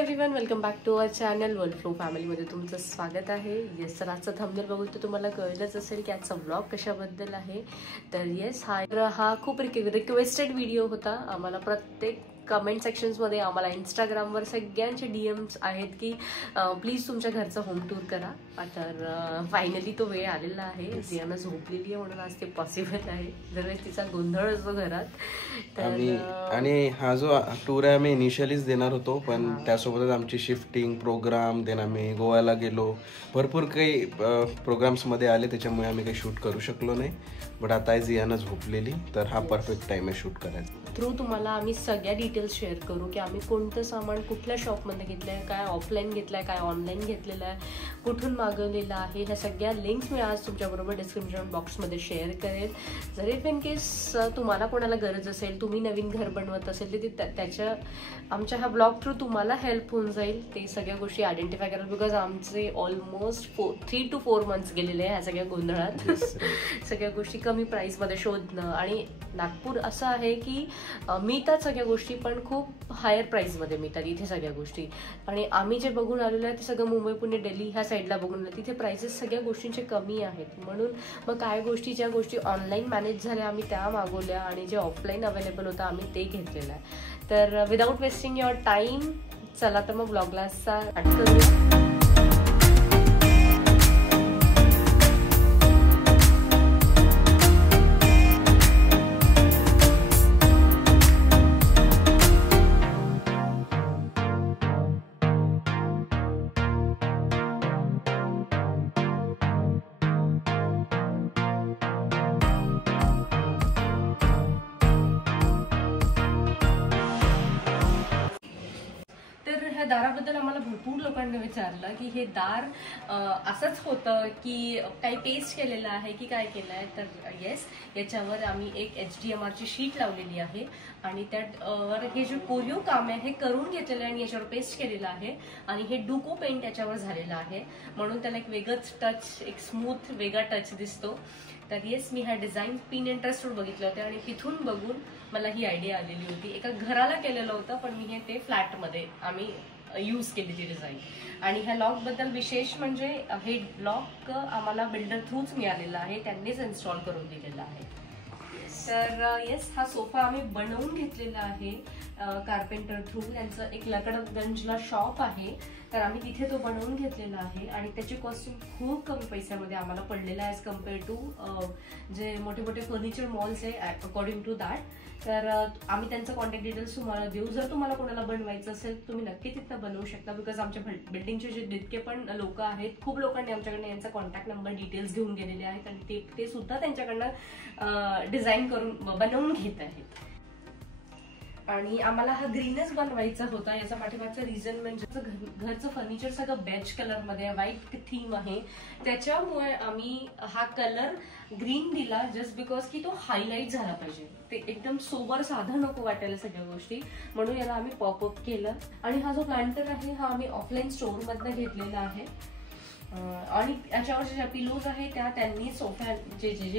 Everyone, welcome back to our channel world flow फॅमिलीमध्ये तुमचं स्वागत आहे. येस, तर आजचा थंबनेल बघून तर तुम्हाला कळलंच असेल की आजचा व्लॉग कशाबद्दल आहे. तर येस, हा खूप रिक्वेस्टेड व्हिडिओ होता. आम्हाला प्रत्येक कमेंट सेक्शन्समध्ये आम्हाला इंस्टाग्रामवर सगळ्यांचे DMs आहेत की प्लीज तुमच्या घरचं होम टूर करा. तर फायनली तो वेळ आलेला आहे. जियाना झोपलेली आहे म्हणून आज ते पॉसिबल आहे. दरवेळेस तिचा गोंधळ असतो घरात. तर आणि हा जो टूर आहे आम्ही इनिशियलीच देणार होतो, पण त्यासोबतच आमची शिफ्टिंग प्रोग्राम देन आम्ही गोव्याला गेलो, भरपूर काही प्रोग्राम्समध्ये आले, त्याच्यामुळे आम्ही काही शूट करू शकलो नाही. बट आता जियाना झोपलेली, तर हा परफेक्ट टाइम आहे शूट करायचा. थ्रू तुम्हाला आम्ही सगळ्या डिटेल्स शेअर करू की आम्ही कोणतं सामान कुठल्या शॉपमध्ये घेतलं आहे, काय ऑफलाईन घेतलं आहे, काय ऑनलाईन घेतलेलं आहे, कुठून मागवलेलं आहे. ह्या सगळ्या लिंक्स मी आज तुमच्याबरोबर डिस्क्रिप्शन बॉक्समध्ये शेअर करेल. जर इफ इन केस तुम्हाला कोणाला गरज असेल, तुम्ही नवीन घर बनवत असेल, तर त्याच्या आमच्या ह्या ब्लॉग थ्रू तुम्हाला हेल्प होऊन जाईल ते सगळ्या गोष्टी आयडेंटिफाय करायला. बिकॉज आमचे ऑलमोस्ट 3 to 4 months गेलेले आहे ह्या सगळ्या गोंधळात. सगळ्या गोष्टी कमी प्राईसमध्ये शोधणं, आणि नागपूर असं आहे की मिळतात सगळ्या गोष्टी, पण खूप हायर प्राईसमध्ये मिळतात इथे सगळ्या गोष्टी. आणि आम्ही जे बघून आलेलो आहे ते सगळं मुंबई, पुणे, दिल्ली ह्या साईडला बघून आलं, तिथे प्राइसेस सगळ्या गोष्टींचे कमी आहेत. म्हणून मग काय गोष्टी, ज्या गोष्टी ऑनलाईन मॅनेज झाल्या आम्ही त्या मागवल्या, आणि जे ऑफलाईन अवेलेबल होतं आम्ही ते घेतलेलं आहे. तर विदाऊट वेस्टिंग युअर टाईम, चला तर मग ब्लॉगला स्टार्ट करूया. ह्या दाराबद्दल आम्हाला भरपूर लोकांनी विचारलं की हे दार असंच होतं की काही पेस्ट केलेलं आहे की काय केलं आहे. तर येस, याच्यावर आम्ही एक HDMRची शीट लावलेली आहे, आणि त्यावर हे जे कोरीव काम आहे हे करून घेतलेलं आहे आणि याच्यावर पेस्ट केलेलं आहे, आणि हे डुको पेंट याच्यावर झालेलं आहे, म्हणून त्याला एक वेगळंच टच, एक स्मूथ वेगळा टच दिसतो. तर येस, मी हा डिझाईन पिंटरेस्टवर बघितले होते आणि तिथून बघून मला ही आयडिया आलेली होती. एका घराला केलेलं होतं, पण मी ते फ्लॅटमध्ये आम्ही यूज केली ती डिझाईन. आणि ह्या लॉकबद्दल विशेष म्हणजे हे लॉक आम्हाला बिल्डर थ्रूच मिळालेलं आहे, त्यांनीच इन्स्टॉल करून दिलेलं आहे. तर येस, हा सोफा आम्ही बनवून घेतलेला आहे कार्पेंटर थ्रू. त्यांचं एक लकडगंजला शॉप आहे, तर आम्ही तिथे तो बनवून घेतलेला आहे, आणि त्याची कॉस्टिंग खूप कमी पैशामध्ये आम्हाला पडलेला आहे ॲज कम्पेअर टू जे मोठे मोठे फर्निचर मॉल्स आहे अकॉर्डिंग टू दॅट. तर आम्ही त्यांचं कॉन्टॅक्ट डिटेल्स तुम्हाला देऊ. जर तुम्हाला कोणाला बनवायचं असेल तुम्ही नक्की तिथं बनवू शकता. बिकॉज आमच्या बिल्डिंगचे जे जितके पण लोक आहेत, खूप लोकांनी आमच्याकडनं यांचा कॉन्टॅक्ट नंबर डिटेल्स घेऊन गेलेले आहेत, आणि ते सुद्धा त्यांच्याकडनं डिझाईन करून बनवून घेत आहेत. आणि आम्हाला हा ग्रीनच बनवायचा होता. याचा पाठीमागचा रिझन म्हणजे घरचं फर्निचर सगळं बेज कलरमध्ये आहे, व्हाईट थीम आहे, त्याच्यामुळे आम्ही हा कलर ग्रीन दिला, जस्ट बिकॉज की तो हायलाईट झाला पाहिजे. ते एकदम सोबर साधं नको वाटायला सगळ्या गोष्टी, म्हणून याला आम्ही पॉपअप केलं. आणि हा जो प्लांटर आहे हा आम्ही ऑफलाईन स्टोअरमधनं घेतलेला आहे, आणि याच्यावरच्या ज्या पिलोज आहेत त्या त्यांनी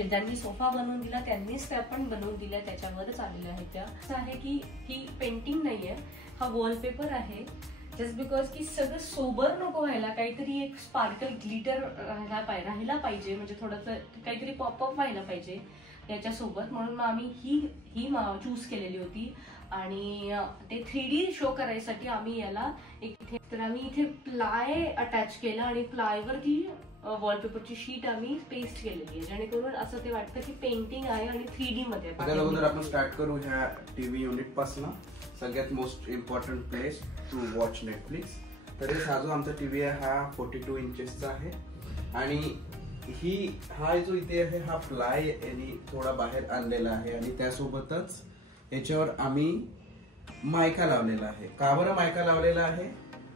ज्यांनी सोफा बनवून दिला त्यांनीच त्या पण बनवून दिल्या, त्याच्यावरच आलेल्या आहेत त्या. असं आहे की ही पेंटिंग नाहीये, हा वॉलपेपर आहे, जस्ट बिकॉज की सगळं सोबर नको व्हायला, काहीतरी एक स्पार्कल ग्लिटर राहिला पाहिजे, म्हणजे थोडंसं काहीतरी पॉपअप व्हायला पाहिजे याच्यासोबत, म्हणून मग आम्ही ही चूज केलेली होती. आणि ते 3D शो करायसाठी आम्ही याला आम्ही इथे प्लाय अटॅच केला, आणि प्लायवरती वॉलपेपरची शीट आम्ही पेस्ट केलेली आहे, जेणेकरून असं ते वाटतं की पेंटिंग आहे आणि 3D मध्ये. अगोदर आपण स्टार्ट करू ह्या टीव्ही युनिट पासून. सगळ्यात most important place to watch Netflix. तर हा जो आमचा टीव्ही आहे हा 42 इंचेसचा आहे, आणि हा जो इथे आहे हा प्लाय यांनी थोडा बाहेर आणलेला आहे, आणि त्यासोबतच याच्यावर आम्ही मायका लावलेला आहे. का बरं मायका लावलेला आहे?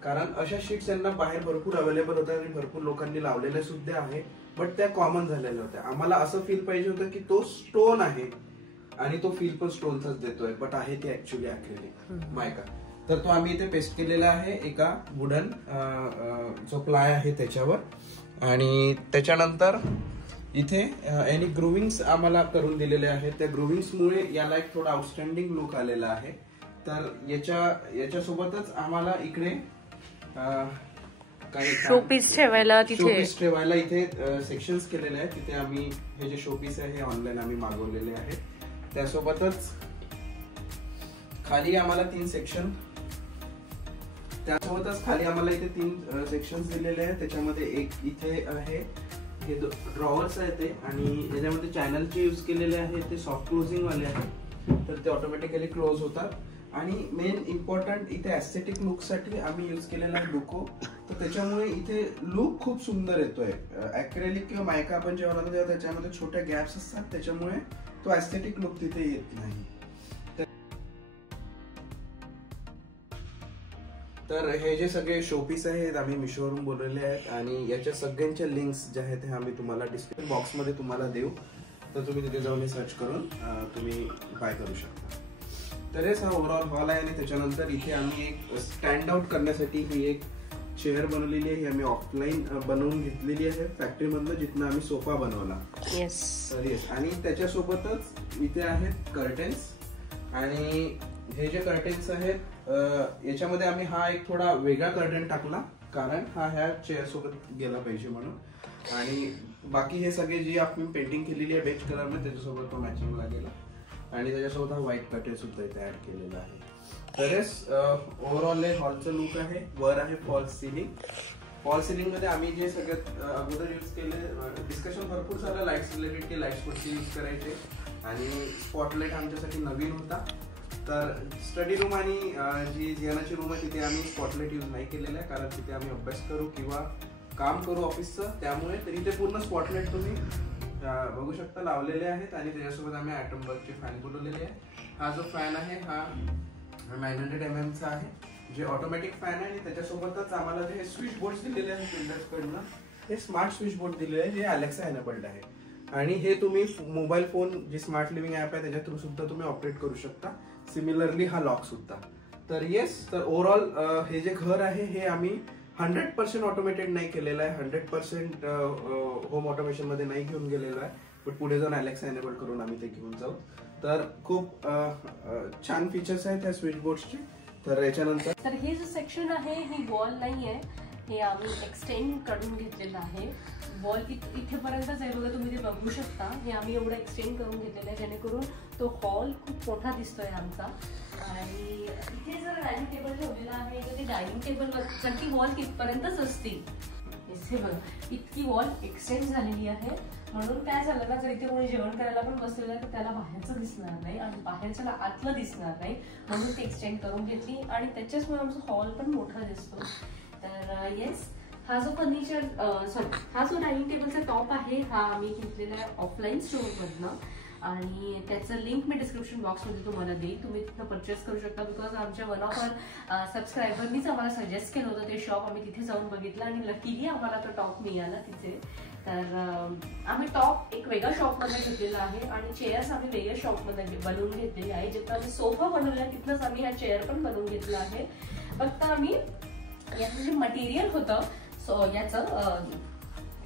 कारण अशा शीट्स यांना बाहेर भरपूर अवेलेबल होत्या आणि भरपूर लोकांनी लावलेल्या सुद्धा आहे, बट त्या कॉमन झालेल्या होत्या. आम्हाला असं फील पाहिजे होतं की तो स्टोन आहे, आणि तो फील पण स्टोनचाच देतोय, बट आहे ते ऍक्च्युअली ऍक्रेलिक मायका. तर तो आम्ही इथे पेस्ट केलेला आहे एका वुडन जो प्लाय आहे त्याच्यावर. आणि त्याच्यानंतर इथे यांनी ग्रुविंग्स आम्हाला करून दिलेले आहेत. त्या ग्रुविंग्समुळे याला एक थोडा आउटस्टँडिंग लुक आलेला आहे. तर याच्यासोबतच आम्हाला इकडे काही शोपीस ठेवायला तिथे शोपीस ठेवायला इथे सेक्शन्स केलेले आहेत. तिथे आम्ही हे जे शोपीस आहे हे ऑनलाईन आम्ही मागवलेले आहे. त्यासोबतच खाली आम्हाला 3 सेक्शन, त्यासोबतच खाली आम्हाला इथे 3 सेक्शन्स दिलेले आहेत. त्याच्यामध्ये एक इथे आहे, हे ड्रॉवर्स आहे ते, आणि याच्यामध्ये चॅनलचे यूज केलेले आहे ते सॉफ्ट क्लोजिंग वाले आहेत, तर ते ऑटोमॅटिकली क्लोज होतात. आणि मेन इम्पॉर्टंट इथे एस्थेटिक लुक साठी आम्ही यूज केलेला आहे डुको. तर त्याच्यामुळे इथे लुक खूप सुंदर येतोय. ऍक्रेलिक किंवा मायका आपण जेव्हा लावतो तेव्हा त्याच्यामध्ये छोट्या गॅप्स असतात, त्याच्यामुळे तो एस्थेटिक लुक तिथे येत नाही. तर हे जे सगळे शोपीस आहेत आम्ही मिशोवरून बोलवले आहेत, आणि याच्या सगळ्यांच्या लिंक्स ज्या आहेत ह्या आम्ही तुम्हाला डिस्क्रिप्शन बॉक्समध्ये तुम्हाला देऊ. तर तुम्ही तिथे जाऊन सर्च करून तुम्ही बाय करू शकता. तर हेच हा ओव्हरऑल हॉल आहे. आणि त्याच्यानंतर इथे आम्ही एक स्टँड आउट करण्यासाठी ही एक चेअर बनवलेली आहे. ही आम्ही ऑफलाईन बनवून घेतलेली आहे फॅक्टरीमधनं, जिथनं आम्ही सोफा बनवला. तर येस, आणि त्याच्यासोबतच इथे आहेत कर्टेन्स. आणि हे जे कर्टेन्स आहेत याच्यामध्ये आम्ही हा एक थोडा वेगळा कर्टन टाकला, कारण हा ह्या चेअर सोबत गेला पाहिजे म्हणून. आणि बाकी हे सगळे जी आपण पेंटिंग केलेली आहे बेज कलर मध्ये त्याच्यासोबत तो मॅचिंग लागेल. आणि त्याच्यासोबत हा व्हाईट कर्टेन सुद्धा इथे ऍड केलेला आहे. तर ओव्हरऑल हॉलचं लुक आहे. वर आहे फॉल सिलिंग. फॉल सिलिंग मध्ये आम्ही जे सगळ्यात अगोदर यूज केले, डिस्कशन भरपूर सारं लाईट्स रिलेटेड की लाईट्स कुठचे यूज करायचे, आणि स्पॉटलाईट आमच्यासाठी नवीन होता. तर स्टडी रूम आणि जी जियानाची रूम आहे तिथे आम्ही स्पॉटलाईट यूज नाही केलेला आहे, कारण तिथे आम्ही अभ्यास करू किंवा काम करू ऑफिसचं. त्यामुळे तरी ते पूर्ण स्पॉटलाईट तुम्ही बघू शकता लावलेले आहेत. आणि त्याच्यासोबत आम्ही ॲटम बल्बचे फॅन बोलवलेले आहे. हा जो फॅन आहे हा 900 mm चा आहे, जे ऑटोमॅटिक फॅन आहे. आणि त्याच्यासोबतच आम्हाला जे स्विच बोर्ड दिलेले आहेत बिल्डर्सकडनं, हे स्मार्ट स्विच बोर्ड दिलेले आहे, जे अलेक्सा एनेबल्ड आहे. आणि हे तुम्ही मोबाईल फोन जे स्मार्ट लिव्हिंग ऍप आहे त्याच्या थ्रू सुद्धा तुम्ही ऑपरेट करू शकता. सिमिलरली हा लॉक सुद्धा. तर येस, तर ओव्हरऑल हे जे घर आहे हे आम्ही 100% ऑटोमेटेड नाही केलेलं आहे, 100% होम ऑटोमेशन मध्ये नाही घेऊन गेलेलो आहे, पण पुढे जाऊन अलेक्सा एनेबल करून आम्ही ते घेऊन जाऊ. तर खूप छान फीचर्स आहेत त्या स्विच बोर्डचे. तर याच्यानंतर तर हे जो सेक्शन आहे ही वॉल नाही आहे, हे आम्ही एक्सटेंड करून घेतलेलं आहे. वॉल इथेपर्यंतच आहे बघा, तुम्ही ते बघू शकता. हे आम्ही एवढं एक्सटेंड करून घेतलेलं आहे जेणेकरून तो हॉल खूप मोठा दिसतोय आमचा. आणि इथे जर डायनिंग टेबल ठेवलेला आहे तर ते डायनिंग टेबल ची वॉल तिथपर्यंतच असतील. हे बघा, इतकी वॉल एक्सटेंड झालेली आहे. म्हणून काय झालं ना, जर इथे कोणी जेवण करायला पण बसलेलं आहे तर त्याला बाहेरचं दिसणार नाही आणि बाहेरच्याला आतलं दिसणार नाही, म्हणून ती एक्सटेंड करून घेतली. आणि त्याच्याचमुळे आमचा हॉल पण मोठा दिसतो. तर येस, हा जो हा जो डायनिंग टेबलचा टॉप आहे हा आम्ही घेतलेला आहे ऑफलाईन स्टोअरमधनं. आणि त्याचं लिंक मी डिस्क्रिप्शन बॉक्समध्ये तुम्हाला देईल, तुम्ही तिथं परचेस करू शकता. बिकॉज आमच्या वन ऑफ सबस्क्रायबरनीच आम्हाला सजेस्ट केलं होतं ते शॉप, आम्ही तिथे जाऊन बघितलं आणि लकीली आम्हाला तो टॉप मिळाला तिथे. तर आम्ही टॉप एक वेगळ्या शॉपमध्ये घेतलेला आहे आणि चेअर्स आम्ही वेगळ्या शॉपमध्ये बनवून घेतलेले आहे. जिथं आम्ही सोफा बनवला तिथनंच आम्ही हा चेअर पण बनवून घेतला आहे. फक्त आम्ही याचं जे मटेरियल होतं याचं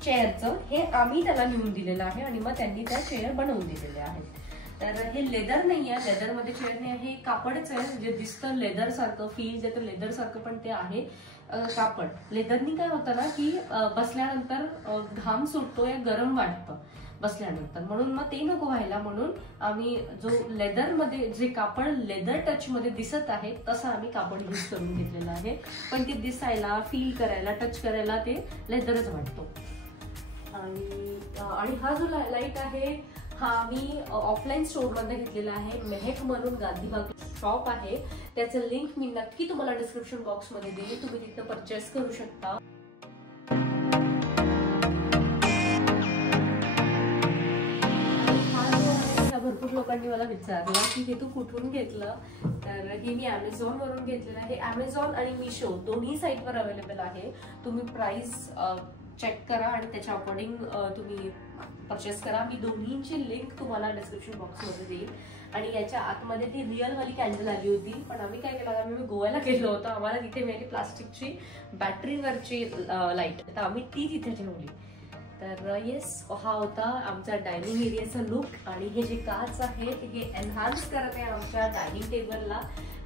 चेअरचं हे आम्ही त्याला नेऊन दिलेलं आहे आणि मग त्यांनी त्या चेअर बनवून दिलेल्या आहेत. तर हे लेदर नाही आहे, लेदरमध्ये चेअर नाही आहे, हे कापडच आहे. जे दिसतं लेदर सारखं, फील देतं लेदर सारखं, पण ते आहे कापड. लेदरनी काय होतं ना की बसल्यानंतर घाम सुटतो या गरम वाटतं बसल्यानंतर, म्हणून मग ते नको व्हायला म्हणून आम्ही जो लेदरमध्ये जे कापड लेदर टच मध्ये दिसत आहे तसं आम्ही कापड यूज करून घेतलेलं आहे. पण ते दिसायला, फील करायला, टच करायला ते लेदरच वाटतो. आणि हा जो लाईट आहे हा आम्ही ऑफलाईन स्टोअर मध्ये घेतलेला आहे. मेहक म्हणून गांधीबाग शॉप आहे, त्याचं लिंक मी नक्की तुम्हाला डिस्क्रिप्शन बॉक्स मध्ये देईल, तुम्ही तिथं परचेस करू शकता. भरपूर लोकांनी मला विचारलं की हे तू कुठून घेतलं, तर हे मी Amazon वरून घेतलेलं आहे. Amazon आणि मिशो दोन्ही साईटवर अवेलेबल आहे. तुम्ही प्राइस चेक करा आणि त्याच्या अकॉर्डिंग तुम्ही परचेस करा. मी दोन्हींची लिंक तुम्हाला डिस्क्रिप्शन बॉक्समध्ये देईल. आणि याच्या आतमध्ये ती रिअल वाली कॅन्डल आली होती, पण आम्ही काय केलं, आम्ही गोव्याला गेलो होतो, आम्हाला तिथे मिळाली प्लास्टिकची बॅटरीवरची लाईट, तर आम्ही ती तिथे ठेवली. तर येस, हा होता आमचा डायनिंग एरियाचा लुक. आणि हे जे काच आहे हे एनहान्स करत आहे आमच्या डायनिंग टेबलला,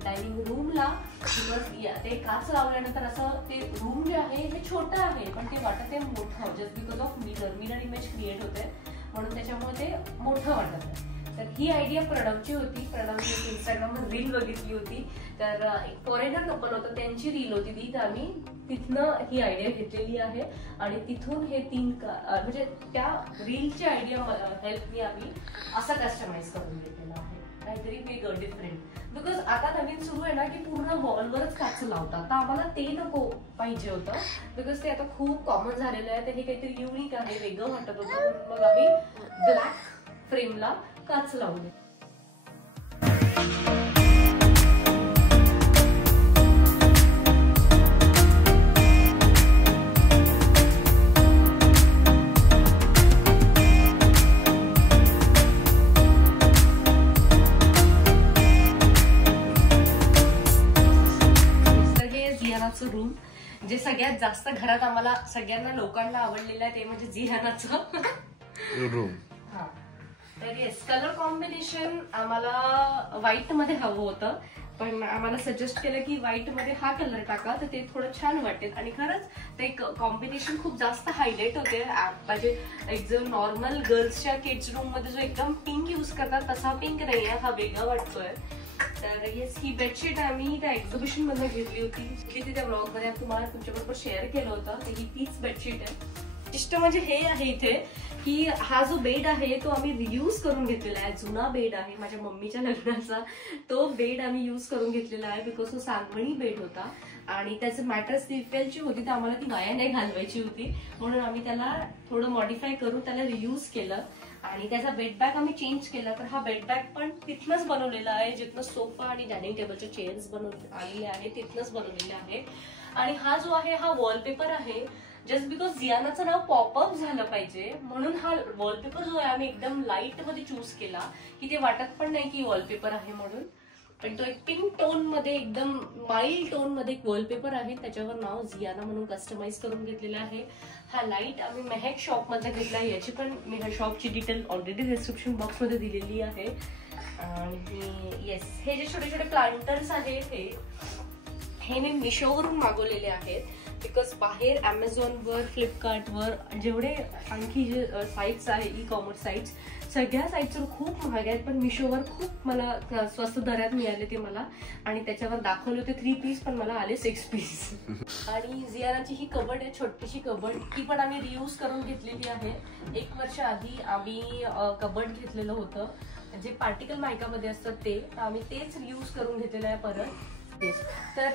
डायनिंग रूमला. ते काच लावल्यानंतर असं ते रूम जे आहे हे छोटं आहे पण ते वाटत आहे मोठं, just because of mirror image create होते म्हणून त्याच्यामुळे ते मोठं वाटत आहे. तर ही आयडिया प्रणवची होती. प्रणवने इंस्टाग्रामवर रील बघितली होती, तर एक फॉरेनर कपल होतं त्यांची रील होती ती, तर आम्ही तिथनं ही आयडिया घेतलेली आहे. आणि तिथून हे 3 म्हणजे त्या रीलची आयडिया हेल्पनी आम्ही असं कस्टमाइज करून घेतलेलं आहे, काहीतरी वेगळं डिफरंट. बिकॉज आता नवीन सुरू आहे ना की पूर्ण वॉलवरच काच लावतात, तर आम्हाला ते नको पाहिजे होतं बिकॉज ते आता खूप कॉमन झालेलं आहे. तर हे काहीतरी युनिक आहे, वेगळं वाटत होतं, मग आम्ही ब्लॅक फ्रेमला काच लावले. रूम जे सगळ्यात जास्त घरात आम्हाला सगळ्यांना लोकांना आवडलेलं आहे ते म्हणजे जिहानाचं रूम. हा, तर येस, कलर कॉम्बिनेशन आम्हाला व्हाईट मध्ये हवं होतं, पण आम्हाला सजेस्ट केलं की व्हाईट मध्ये हा कलर टाका तर ते थोडं छान वाटेल. आणि खरंच ते कॉम्बिनेशन खूप जास्त हायलाइट होते. म्हणजे एक जो नॉर्मल गर्ल्सच्या किड्स रूम मध्ये जो एकदम पिंक युज करतात तसा पिंक नाही आहे, हा वेगळा वाटतोय. तर येस, ही बेडशीट आम्ही त्या एक्झिबिशन मधून घेतली होती, ती त्या ब्लॉग मध्ये तुम्हाला तुमच्याबरोबर शेअर केलं होतं. तर ही तीच बेडशीट आहे. इष्ट म्हणजे हे आहे इथे की हा जो बेड आहे तो आम्ही रियूज करून घेतलेला आहे. जुना बेड आहे माझ्या मम्मीच्या लग्नाचा, तो बेड आम्ही यूज करून घेतलेला आहे बिकॉज तो सांगवणी बेड होता आणि त्याचं मॅट्रेस रिफेलची होती, तर आम्हाला ती वाया नाही घालवायची होती म्हणून आम्ही त्याला थोडं मॉडिफाय करून त्याला रियूज केलं. आणि त्याचा बेड बॅग आम्ही चेंज केला, तर हा बेड बॅग पण तिथनच बनवलेला आहे जिथनं सोफा आणि डायनिंग टेबलचे चेअर्स बनवले आलेले आहे तिथनच बनवलेले आहे. आणि हा जो आहे हा वॉलपेपर आहे, जस्ट बिकॉज जियानाचं नाव पॉपअप झालं पाहिजे म्हणून हा वॉलपेपर जो आहे आम्ही एकदम लाईट मध्ये चूज केला की ते वाटत पण नाही की वॉलपेपर आहे म्हणून. पण तो एक पिंक टोन मध्ये एकदम माइल्ड टोन मध्ये एक वॉलपेपर आहे, त्याच्यावर नाव जियाना म्हणून कस्टमाइज करून घेतलेला आहे. हा लाईट आम्ही मेहक शॉप मध्ये घेतला, याची पण मेहक शॉपची डिटेल ऑलरेडी डिस्क्रिप्शन बॉक्स मध्ये दिलेली आहे. आणि येस, हे जे छोटे छोटे प्लांटर्स आहेत हे मी मिशोवरून मागवलेले आहेत बिकॉज बाहेर ॲमेझॉनवर, फ्लिपकार्टवर जेवढे आणखी जे साईट्स आहे ई कॉमर्स साईट्स सगळ्या साईट्सवर खूप महाग आहेत, पण मिशोवर खूप मला स्वस्त दरात मिळाले ते मला. आणि त्याच्यावर दाखवले होते 3 पीस पण मला आले 6 पीस. आणि जियानाची ही कबड आहे, छोटीशी कबड, ती पण आम्ही रियूज करून घेतलेली आहे. 1 वर्ष आधी आम्ही कबड घेतलेलं होतं जे पार्टिकल मायकामध्ये असतात ते, आम्ही तेच रियूज करून घेतलेलं आहे परत. तर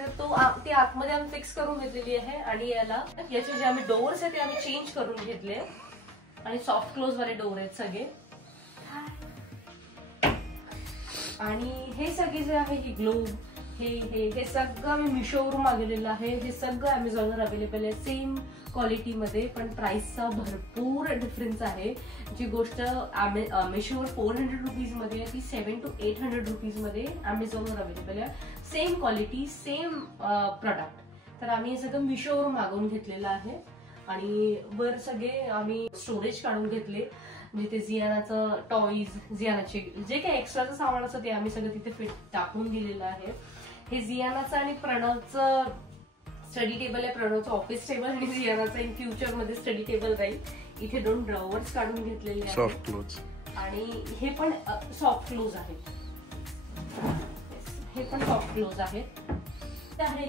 ते आतमध्ये आम्ही फिक्स करून घेतलेली आहे. आणि याचे जे आम्ही डोअर्स आहेत ते आम्ही चेंज करून घेतले आणि सॉफ्ट क्लोज वाले डोअर आहेत सगळे. आणि हे सगळे जे आहे ही ग्लोब हे सगळं आम्ही मिशोवरून मागवलेलं आहे. हे सगळं अमेझॉनवर अवेलेबल आहे सेम क्वालिटीमध्ये, पण प्राइसचा भरपूर डिफरन्स आहे. जी गोष्ट मिशोवर 400 रुपीज मध्ये ती 700 to 800 रुपीज मध्ये अमेझॉनवर अवेलेबल आहे. Same quality, same product. तर आम्ही हे सगळं मिशोवरून मागवून घेतलेलं आहे. आणि वर सगळे आम्ही स्टोरेज काढून घेतले, म्हणजे ते जियानाचं टॉईज, जियानाचे जे काही एक्स्ट्राचं सामान असतं ते आम्ही सगळं तिथे टाकून दिलेलं आहे. हे जियानाचं आणि प्रणवचं स्टडी टेबल आहे, प्रणवचं ऑफिस टेबल आणि जियानाचं इन फ्युचर मध्ये स्टडी टेबल राहील. इथे 2 ड्रॉवर्स काढून घेतलेले आहेत सॉफ्ट क्लोज, आणि हे पण सॉफ्ट क्लोज आहेत. हे पण सॉफ्ट क्लोज आहेत.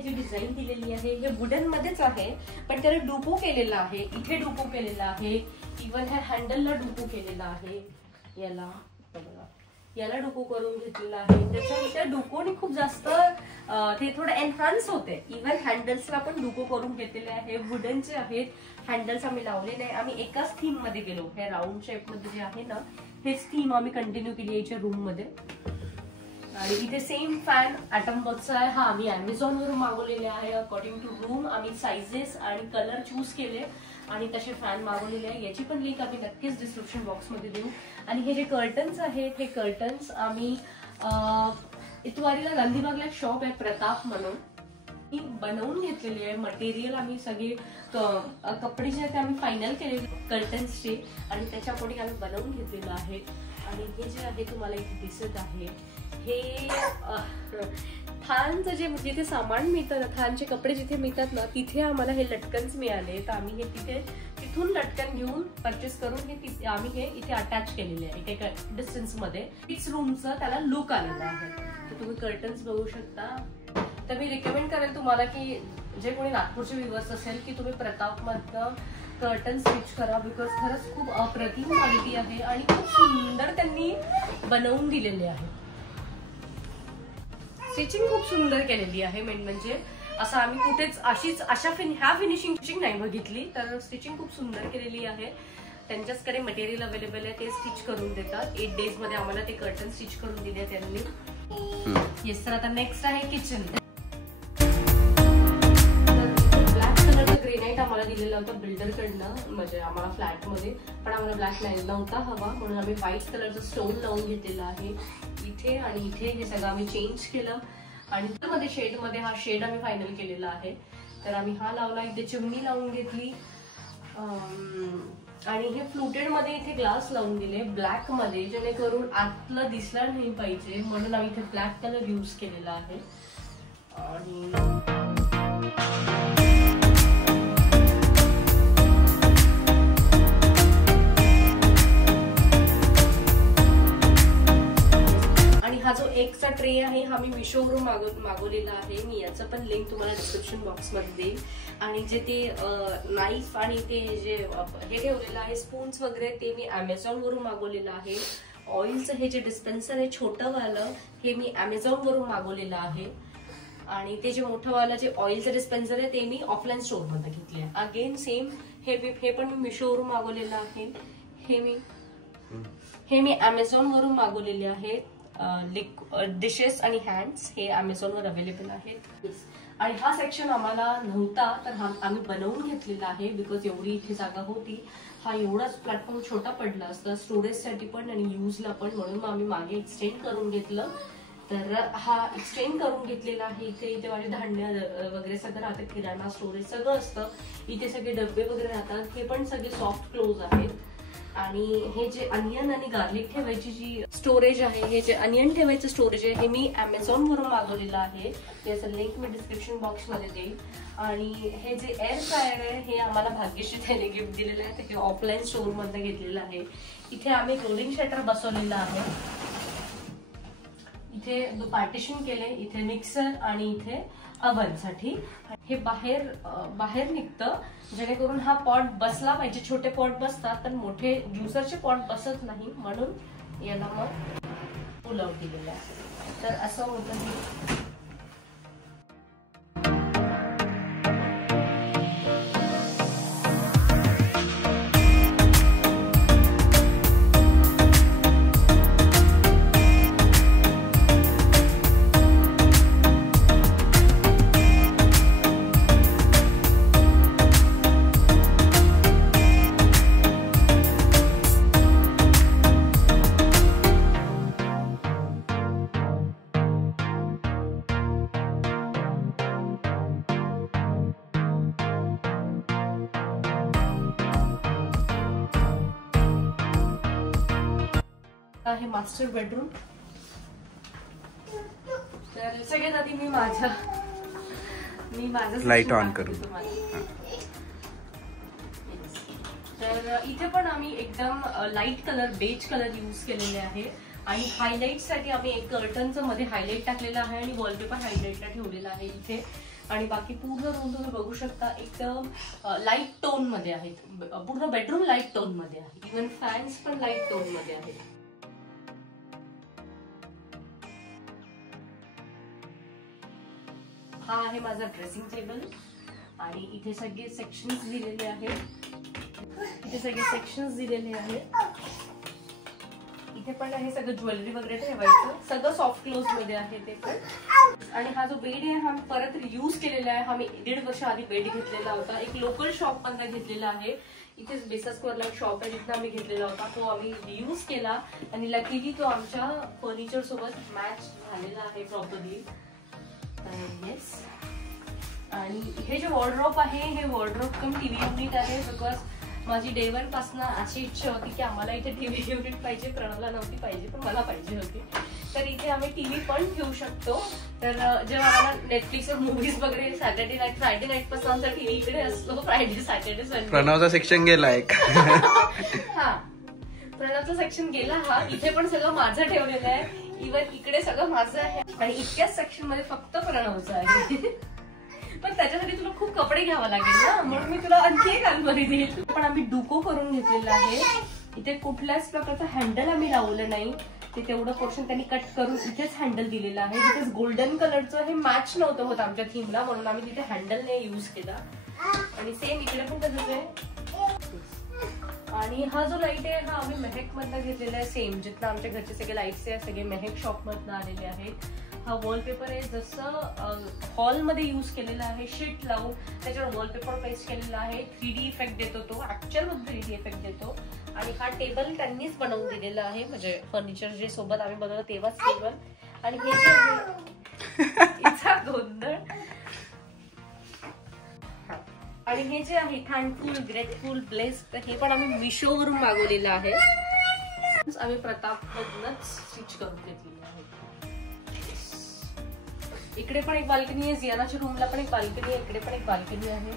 जी डिझाईन दिलेली आहे हे वुडन मध्येच आहे, पण त्याला डुपो केलेला आहे. इथे डुपो केलेला आहे, इव्हन ह्या हँडलला डुपो केलेला आहे. याला डुपो करून घेतलेला आहे. त्या डुपोने खूप जास्त ते थोडं एनहान्स होते. इव्हन हँडल्सला पण डुपो करून घेतलेले आहे. वुडनचे आहेत हँडल्स, आम्ही लावले नाही. आम्ही एकाच थीम मध्ये गेलो, हे राऊंड शेप मध्ये जे आहे ना हेच थीम आम्ही कंटिन्यू केली याच्या रूम मध्ये. आणि इथे सेम फॅन ॲटमबर्गचा आहे, हा आम्ही अमेझॉनवरून मागवलेले आहे. अकॉर्डिंग टू रूम आम्ही साइजेस आणि कलर चूज केले आणि तसे फॅन मागवलेले आहे. याची पण लिंक आम्ही नक्कीच डिस्क्रिप्शन बॉक्समध्ये देऊ. आणि हे जे कर्टन्स आहेत हे कर्टन्स आम्ही इतवारीला गांधीबागला शॉप आहे प्रताप म्हणून, मी बनवून घेतलेली आहे. मटेरियल आम्ही सगळे कपडे जे आहेत ते आम्ही फायनल केलेले कर्टन्सचे आणि त्याच्या अकॉर्डिंग आम्ही बनवून घेतलेलं आहे. आणि हे जे आहे तुम्हाला इथे दिसत आहे हे थानचं जे जिथे सामान मिळतं ना, थानचे कपडे जिथे मिळतात ना, तिथे आम्हाला हे लटकन्स मिळाले. तर आम्ही हे तिथून लटकन घेऊन परचेस करून हे आम्ही हे इथे अटॅच केलेले आहे एका डिस्टन्स मध्ये. 6 रूमचं त्याला लुक आलेला आहे. तर तुम्ही कर्टन्स बघू शकता. तर मी रिकमेंड करेल तुम्हाला की जे कोणी नागपूरचे व्ह्यूअर्स असेल की तुम्ही प्रतापमधनं कर्टन स्टिच करा. बिकॉज खरंच खूप अप्रतिम क्वालिटी आहे आणि खूप सुंदर त्यांनी बनवून दिलेले आहे. स्टिचिंग खूप सुंदर केलेली आहे. मेन म्हणजे असं आम्ही कुठेच ह्या फिनिशिंग नाही बघितली. तर स्टिचिंग खूप सुंदर केलेली आहे. त्यांच्याचकडे मटेरियल अवेलेबल आहे, ते स्टिच करून देतात. 8 डेज मध्ये आम्हाला ते कर्टन स्टिच करून दिले त्यांनी. येस. तर आता नेक्स्ट आहे किचन. ब्लॅक कलरचा ग्रेनाइट आम्हाला दिलेला होता बिल्डर कडनं, म्हणजे आम्हाला फ्लॅट मध्ये, पण आम्हाला ब्लॅक नव्हता हवा म्हणून आम्ही व्हाईट कलरचा स्टोन लावून घेतलेला आहे इथे आणि इथे. हे सगळं आम्ही चेंज केलं आणि मध्ये शेड मध्ये हा शेड आम्ही फायनल केलेला आहे. तर आम्ही हा लावला. इथे चिमणी लावून घेतली आणि हे फ्लुटेड मध्ये इथे ग्लास लावून दिले ब्लॅक मध्ये, जेणेकरून आतलं दिसला नाही पाहिजे म्हणून आम्ही इथे ब्लॅक कलर यूज केलेला आहे. आणि हा जो एकचा ट्रे आहे हा मी मिशोवरून मागवलेला आहे. मी याचं पण लिंक तुम्हाला डिस्क्रिप्शन बॉक्स मध्ये देईल. आणि जे ते नाईफ आणि ते जे हे ठेवलेलं आहे स्पून्स वगैरे ते मी अमेझॉन वरून मागवलेलं आहे. ऑइलचं हे जे डिस्पेन्सर आहे छोटं वालं हे मी अमेझॉन वरून मागवलेलं आहे. आणि ते जे मोठं वालं जे ऑइलचं डिस्पेन्सर आहे ते मी ऑफलाईन स्टोर मध्ये घेतले. अगेन सेम हे पण मी मिशोवरून मागवलेलं आहे. हे मी अमेझॉन वरून मागवलेले आहेत. डिशेस आणि हँड्स हे अमेझॉन वर अवेलेबल आहेत. आणि हा सेक्शन आम्हाला नव्हता तर हा आम्ही बनवून घेतलेला आहे. बिकॉज एवढी इथे जागा होती. हा एवढाच प्लॅटफॉर्म छोटा पडला असता स्टोरेजसाठी पण आणि युजला पण, म्हणून आम्ही मागे एक्सटेंड करून घेतलं. तर हा एक्सटेंड करून घेतलेला आहे. इथे माझे धान्य वगैरे सगळं राहतं, किराणा स्टोरेज सगळं असतं. इथे सगळे डबे वगैरे राहतात. हे पण सगळे सॉफ्ट क्लोज आहेत. आणि हे जे अनियन आणि गार्लिक ठेवायची जी स्टोरेज आहे, हे जे अनियन ठेवायचं स्टोरेज आहे हे मी अमेझॉन वरून मागवलेलं आहे. याचं लिंक मी डिस्क्रिप्शन बॉक्स मध्ये देईल. आणि हे जे एअर फ्रायर आहे हे आम्हाला भाग्यश्री त्याने गिफ्ट दिलेलं आहे. ते ऑफलाईन स्टोर मध्ये घेतलेलं आहे. इथे आम्ही रोलिंग शटर बसवलेलं आहे. इथे पार्टिशन केले. इथे मिक्सर आणि इथे अवन साठी. हे बाहेर निघतं जेणेकरून हा पॉट बसला पाहिजे. छोटे पॉट बसतात तर मोठे ज्युसरचे पॉट बसत नाही म्हणून याला मग पुल आउट दिलेलं आहे. तर असं होतं. आहे मास्टर बेडरूम. तर सगळ्यात आधी मी माझं लाईट ऑन करू. तर इथे पण आम्ही एकदम light colour beige colour use केलेले आहे. आणि हायलाइट साठी आम्ही एक कर्टनचं मध्ये हायलाइट टाकलेला आहे आणि वॉलपेपर हायलाइटला ठेवलेला आहे इथे. आणि बाकी पूर्ण रूम तुम्ही बघू शकता एकदम लाईट टोन मध्ये आहेत. पूर्ण बेडरूम लाईट टोन मध्ये आहे. इव्हन फॅन्स पण लाईट टोन मध्ये आहेत. हा आहे माझा ड्रेसिंग टेबल. आणि इथे सगळे सेक्शन्स दिलेले आहेत. इथे पण आहे सगळं ज्वेलरी वगैरे ठेवायचं. सगळं सॉफ्ट क्लोज मध्ये आहे ते पण. आणि हा जो बेड आहे हा मी परत रियूज केलेला आहे. हा मी 1.5 वर्ष आधी बेड घेतलेला होता. एक लोकल शॉप मधला घेतलेला आहे. इथेच बेसा स्क्वेअरला एक शॉप आहे जिथं आम्ही घेतलेला होता. तो आम्ही रियूज केला आणि लकीली तो आमच्या फर्निचर सोबत मॅच झालेला आहे प्रॉपरली. येस. आणि हे जे वॉर्डरोब आहे हे वॉर्डरोब कम टीव्ही युनिट आहे. बिकॉज माझी डे 1 पासून अशी इच्छा होती की आम्हाला इथे टीव्ही युनिट पाहिजे. प्रणवला नव्हती पाहिजे पण मला पाहिजे होती. तर इथे आम्ही टीव्ही पण ठेवू शकतो. तर जेव्हा आम्हाला नेटफ्लिक्सवर मूवीज वगैरे सॅटर्डे नाईट फ्रायडे नाईट पासून आमचा टीव्ही इकडे असतो. Friday Saturday Sunday. प्रणवचा सेक्शन गेला एक. हा प्रणवचा सेक्शन गेला. हा इथे पण सगळं माझं ठेवलेलं आहे. इव्हन इकडे सगळं माझं आहे आणि इतक्याच सेक्शन मध्ये फक्त प्रणवचं आहे. पण त्याच्यासाठी तुला खूप कपडे घ्यावा लागेल ना, म्हणून मी तुला आणखी एक अलमारी देईल. पण आम्ही डुको करून घेतलेला आहे. इथे कुठल्याच प्रकारचं हँडल आम्ही लावलं नाही. ते तेवढं पोर्शन त्यांनी कट करून इथेच हँडल दिलेलं आहे. बिकॉज गोल्डन कलरचं हे मॅच नव्हतं होत आमच्या थीमला, म्हणून आम्ही तिथे हँडलने युज केला. आणि सेम इकडे पण तसंच आहे. आणि हा जो लाईट आहे हा आम्ही मेहेक मधनं घेतलेला आहे. सेम जिथं आमच्या घरचे सगळे लाईट्स आहे सगळे मेहेक शॉप मधनं आलेले आहेत. हा वॉलपेपर आहे जसं हॉलमध्ये यूज केलेला आहे. शीट लावून त्याच्यावर वॉलपेपर पेस्ट केलेला आहे. 3D इफेक्ट देतो तो, ऍक्च्युअल मध्ये 3D इफेक्ट देतो. आणि हा टेबल त्यांनीच बनवून दिलेला आहे, म्हणजे फर्निचर जे सोबत आम्ही बनवलं तेव्हाच टेबल. आणि हे जे इतका गोंधळ. आणि हे जे आहे थँकफुल ग्रेटफुल ब्लेस्ड हे पण आम्ही मिशो वरून मागवलेलं आहे. आम्ही प्रताप मधनच स्टिच करून घेतलेलं आहे. इकडे पण एक बाल्कनी आहे. जियानाच्या रूमला पण एक बाल्कनी आहे. इकडे पण एक बाल्कनी आहे.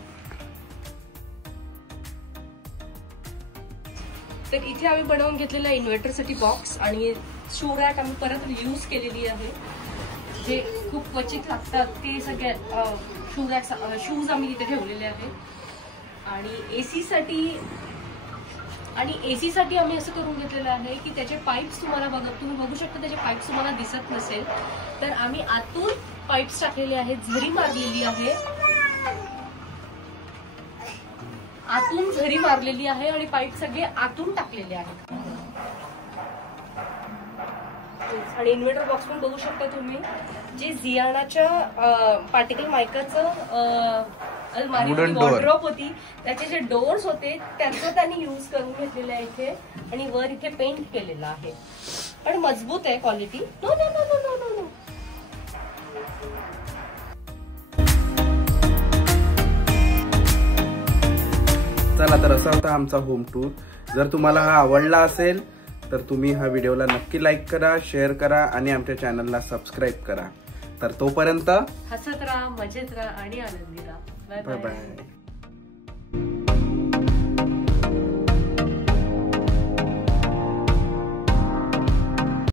तर इथे आम्ही बनवून घेतलेला इन्व्हर्टरसाठी बॉक्स आणि शू रॅक आम्ही परत युज केलेली आहे. जे खूप क्वचित लागतात ते सगळे शू रॅक शूज आम्ही तिथे ठेवलेले आहेत. आणि एसी साठी आम्ही असं करून घेतलेलं आहे की त्याचे पाईप्स तुम्ही बघू शकता. त्याचे पाईप्स तुम्हाला दिसत नसेल तर आम्ही आतून पाईप्स टाकलेले आहेत. झरी मारलेली आहे. आतून झरी मारलेली आहे आणि पाईप सगळे आतून टाकलेले आहेत. आणि इन्व्हर्टर बॉक्स पण बघू शकता तुम्ही. जे जियानाच्या पार्टिकल मायकाचं अलमारी वॉर्डरोब होती त्याचे जे डोअर्स होते त्यांचं त्यांनी युज करून घेतलेलं आहे इथे. आणि वर इथे पेंट केलेलं आहे. पण मजबूत आहे quality. No no no no no no. चला तर असा होता आमचा होम टूर. जर तुम्हाला हा आवडला असेल तर तुम्ही हा व्हिडिओला नक्की लाईक करा, शेअर करा आणि आमच्या चॅनलला सबस्क्राईब करा. तर तोपर्यंत हसत राहा, मजेत राहा आणि आनंदी राहा. Bye bye.